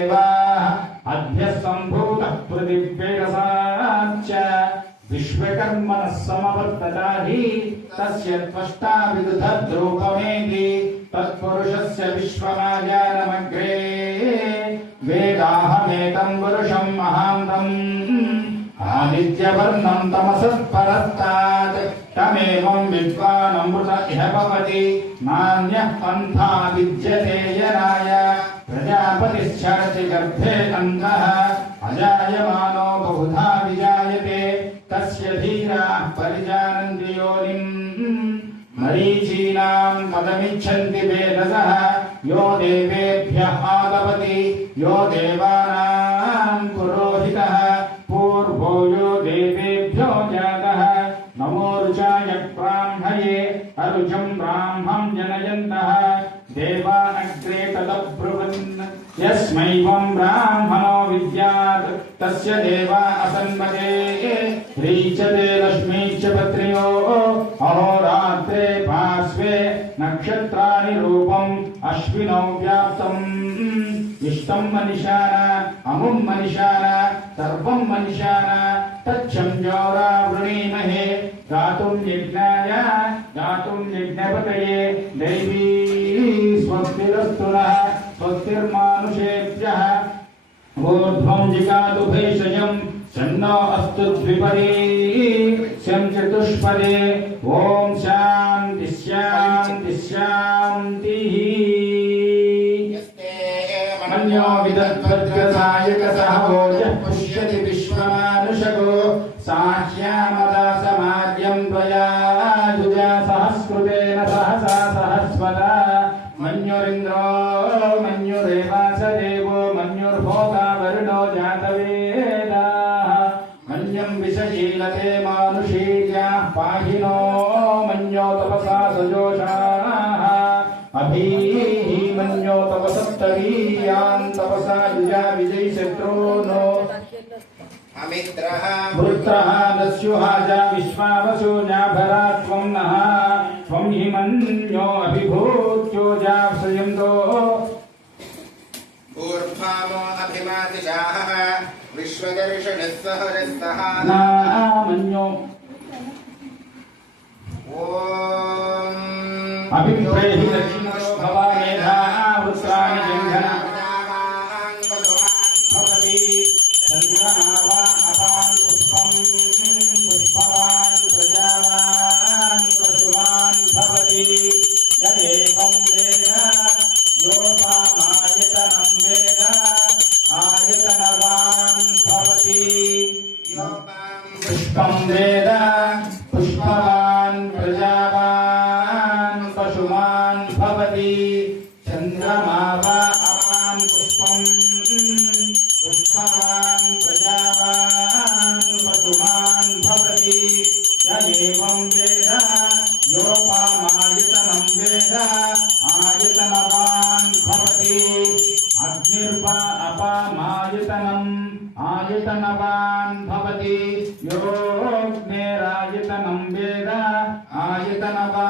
अद्य संभूत पृथिव्यसाच्च विश्वकर्मणः समवर्तताहि तस्य त्वष्टा विदुधद्रूपमेति तत्पुरुषस्य विश्वमायानमग्रे वेदाहमेतं पुरुषं महान्तम् आदित्यवर्णं तमसत्परस्तात् तमेवं विद्वानमृत इह भवति नान्यः पन्था विद्यते यनाय प्रजापतिश्चरति गर्भे अन्तः अजायमानो बहुधा विजायते तस्य धीराः परिजानन्ति योनिम् मरीचीनां पदमिच्छन्ति वेदसः यो देवेभ्यः आदपति यो देवानां पुरोहितः पूर्वो यो देवेभ्यो जातः नमो ऋचाय ब्राह्मये अरुचं ब्राह्मं जनयन्तः देवा अग्रे तदब्रुवन् यस्मै वं ब्राह्मणो विद्यात् तस्य देवा असन्मते ह्रीचते लक्ष्मीश्च पत्न्यो अहोरात्रे पार्श्वे नक्षत्राणि रूपम् अश्विनौ व्याप्तम् इष्टं मनिषाण अमुं मनिषाण सर्वं मनिषाण तच्छं जोरा वृणीमहे गातुं यज्ञाय गातुं यज्ञपतये दैवी स्वस्तिरस्तु नः स्वस्तिर्मानुषेभ्यः ऊर्ध्वं जिगातु भैषजं सन्नो अस्तु द्विपदीशं चतुष्पदे ॐ शान्ति शान्ति शान्तिः मन्यो विदद्वद्गसायकसः भोजः पुष्यति विश्वमानुषको साह्यामदा समाद्यं त्वया युजा सहस्कृतेन सहसा सहस्वदा मन्युरिन्द्रो मन्युरेवास देवो मन्युर्भोगा वरुणो जातवेदाः मन्यं विषशीलते मानुषीर्याः पाहिनो मन्यो तपसा सजोषाः अभीः मन्यो तपसप्तवीयान् तपसा युजा विजयशत्रूनो अमित्रः वृत्रः दस्युहाजा विश्वावसुजा भरात्वं नः त्वं हि मन्यो अभिभूत्यो जाप्सयन्तो ऊर्ध्वामो अभिमातिशाः विश्वदर्शनः सहरस्तः नामन्यो ॐ अभिप्रेहि दक्षिणो भवामेधा वृत्राणि जङ्घना पुष्पं वेद पुष्पवान् प्रजावान् पशुमान् भवति चन्द्रमा वा अपां पुष्पं पुष्पवान् प्रजावान् पशुमान् भवति य एवं वेद योपामायतनं वेद आयतनवान् भवति अग्निर्वा अपामायतनम् आयतनवान् भवति योऽग्निरायतनं वेद आयतनवान्